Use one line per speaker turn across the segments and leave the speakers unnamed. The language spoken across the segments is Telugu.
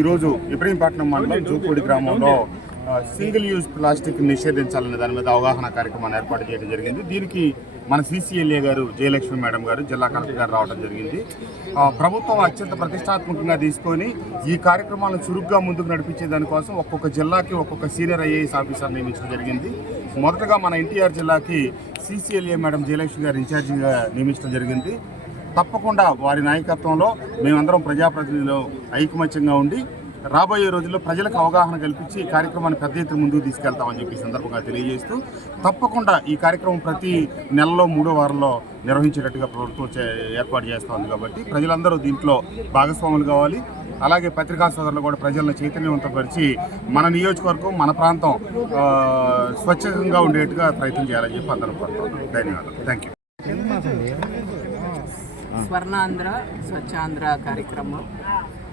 ఈరోజు ఇబ్రహీంపట్నం మండలం జూపూడి గ్రామంలో సింగిల్ యూజ్ ప్లాస్టిక్ నిషేధించాలనే దాని మీద అవగాహన కార్యక్రమాన్ని ఏర్పాటు చేయడం జరిగింది. దీనికి మన సీసీఎల్ఏ గారు జయలక్ష్మి మేడం గారు జిల్లా కలెక్టర్ గారు రావడం జరిగింది. ప్రభుత్వం అత్యంత ప్రతిష్టాత్మకంగా తీసుకొని ఈ కార్యక్రమాలను చురుగ్గా ముందుకు నడిపించే దానికోసం ఒక్కొక్క జిల్లాకి ఒక్కొక్క సీనియర్ ఐఏఎస్ ఆఫీసర్ నియమించడం జరిగింది. మొదటగా మన ఎన్టీఆర్ జిల్లాకి సీసీఎల్ఏ మేడం జయలక్ష్మి గారు ఇన్ఛార్జిగా నియమించడం జరిగింది. తప్పకుండా వారి నాయకత్వంలో మేమందరం ప్రజాప్రతినిధులు ఐకమత్యంగా ఉండి రాబోయే రోజుల్లో ప్రజలకు అవగాహన కల్పించి ఈ కార్యక్రమాన్ని పెద్ద ఎత్తున ముందుకు తీసుకెళ్తామని చెప్పి సందర్భంగా తెలియజేస్తూ తప్పకుండా ఈ కార్యక్రమం ప్రతి నెలలో మూడో వారంలో నిర్వహించేటట్టుగా ప్రభుత్వం చే- ఏర్పాటు చేస్తోంది కాబట్టి ప్రజలందరూ దీంట్లో భాగస్వాములు కావాలి. అలాగే పత్రికా సోదరులు కూడా ప్రజలను చైతన్యవంతపరిచి మన నియోజకవర్గం మన ప్రాంతం స్వచ్ఛంగా ఉండేట్టుగా ప్రయత్నం చేయాలని చెప్పి అందరూ కోరుతున్నాం ధన్యవాదాలు. థ్యాంక్ యూ
స్వర్ణాంధ్ర స్వచ్ఛాంధ్ర కార్యక్రమం.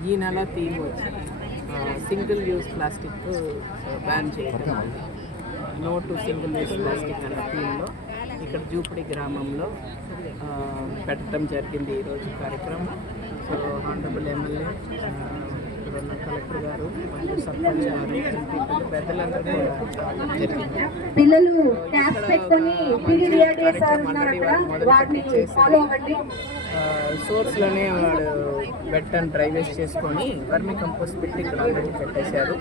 ఈ నెల థీమ్ వచ్చి సింగిల్ యూస్ ప్లాస్టిక్ బ్యాన్ చేయడం no to single use plastic అనే థీమ్లో ఇక్కడ జూపిడి గ్రామంలో పెట్టడం జరిగింది ఈరోజు కార్యక్రమం. సో హానరబుల్ ఎమ్మెల్యే ఉన్న కలెక్టర్ గారు సర్పంచ్ గారు పెద్దలందరూ
పిల్లలు క్యాప్స్ పెట్టుకొని
సోర్స్లోనే వాడు వెట్ అండ్ డ్రై వేస్ట్ చేసుకొని వర్మి కంపోస్ట్ పెట్టి ఇక్కడ ఆల్రెడీ పెట్టేశారు.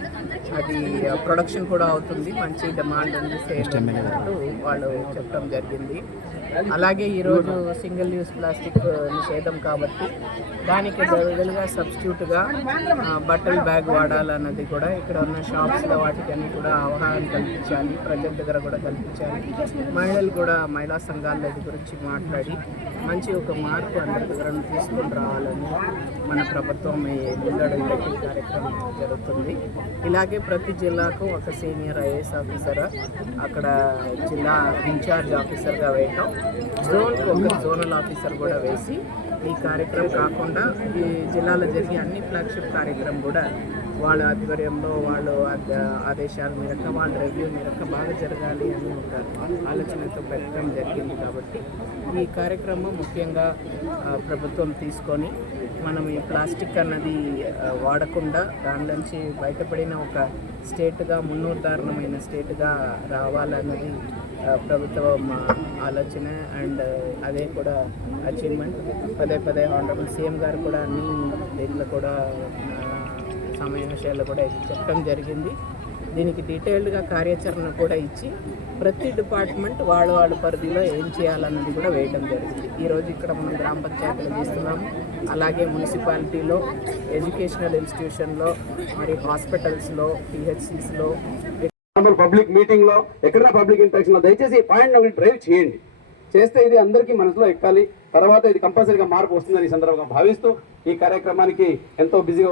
అది ప్రొడక్షన్ కూడా అవుతుంది. మంచి డిమాండ్ ఉంది. అన్నట్టు వాళ్ళు చెప్పడం జరిగింది. అలాగే ఈరోజు సింగిల్ యూస్ ప్లాస్టిక్ నిషేధం కాబట్టి దానికి బదులుగా సబ్స్టిట్యూట్గా బట్టల బ్యాగ్ వాడాలన్నది కూడా ఇక్కడ ఉన్న షాప్స్లో వాటికన్నీ కూడా అవగాహన కల్పించాలి. ప్రజల దగ్గర కూడా కల్పించాలి. మహిళలు కూడా మహిళా సంఘాల గురించి మాట్లాడి మంచి ఒక మార్పు అందరి దగ్గర తీసుకొని రావాలని మన ప్రభుత్వం ఈ ముందడుగు కార్యక్రమం జరుగుతుంది. ఇలాగే ప్రతి జిల్లాకు ఒక సీనియర్ ఐఏఎస్ ఆఫీసర్ అక్కడ జిల్లా ఇన్ఛార్జ్ ఆఫీసర్గా వేయటం జోన్కి ఒక జోనల్ ఆఫీసర్ కూడా వేసి ఈ కార్యక్రమం కాకుండా ఈ జిల్లాలో జరిగే అన్ని ఫ్లాగ్షిప్ కార్యక్రమం కూడా వాళ్ళ ఆధ్వర్యంలో వాళ్ళు ఆదేశాల మేరకు వాళ్ళ రివ్యూ మేరకు బాగా జరగాలి అని ఒక ఆలోచనతో పెట్టడం జరిగింది కాబట్టి ఈ కార్యక్రమం ముఖ్యంగా ప్రభుత్వం తీసుకొని మనం ఈ ప్లాస్టిక్ అన్నది వాడకుండా దాని నుంచి బయటపడిన ఒక స్టేట్గా మున్నుదారణమైన స్టేట్గా రావాలన్నది ప్రభుత్వం ఆలోచన అండ్ అదే కూడా అచీవ్మెంట్ పదే పదే ఆనరబుల్ సీఎం గారు కూడా అన్ని దీంట్లో కూడా సమయ విషయాల్లో కూడా చెప్పడం జరిగింది. దీనికి డీటెయిల్డ్గా కార్యాచరణ కూడా ఇచ్చి ప్రతి డిపార్ట్మెంట్ వాళ్ళ వాళ్ళ పరిధిలో ఏం చేయాలన్నది కూడా వేయడం జరిగింది. ఈరోజు ఇక్కడ మనం గ్రామ పంచాయతీలు చేస్తున్నాము అలాగే మున్సిపాలిటీలో ఎడ్యుకేషనల్ ఇన్స్టిట్యూషన్లో మరి హాస్పిటల్స్లో పిహెచ్సిస్లో
పబ్లిక్ మీటింగ్లో ఎక్కడ పబ్లిక్ ఇంట్రాక్షన్లో దయచేసి ఈ పాయింట్ ఒకటి డ్రైవ్ చేయండి. చేస్తే ఇది అందరికీ మనసులో ఎక్కాలి. తర్వాత ఇది కంపల్సరీగా మార్పు వస్తుందని ఈ సందర్భంగా భావిస్తూ ఈ కార్యక్రమానికి ఎంతో బిజీగా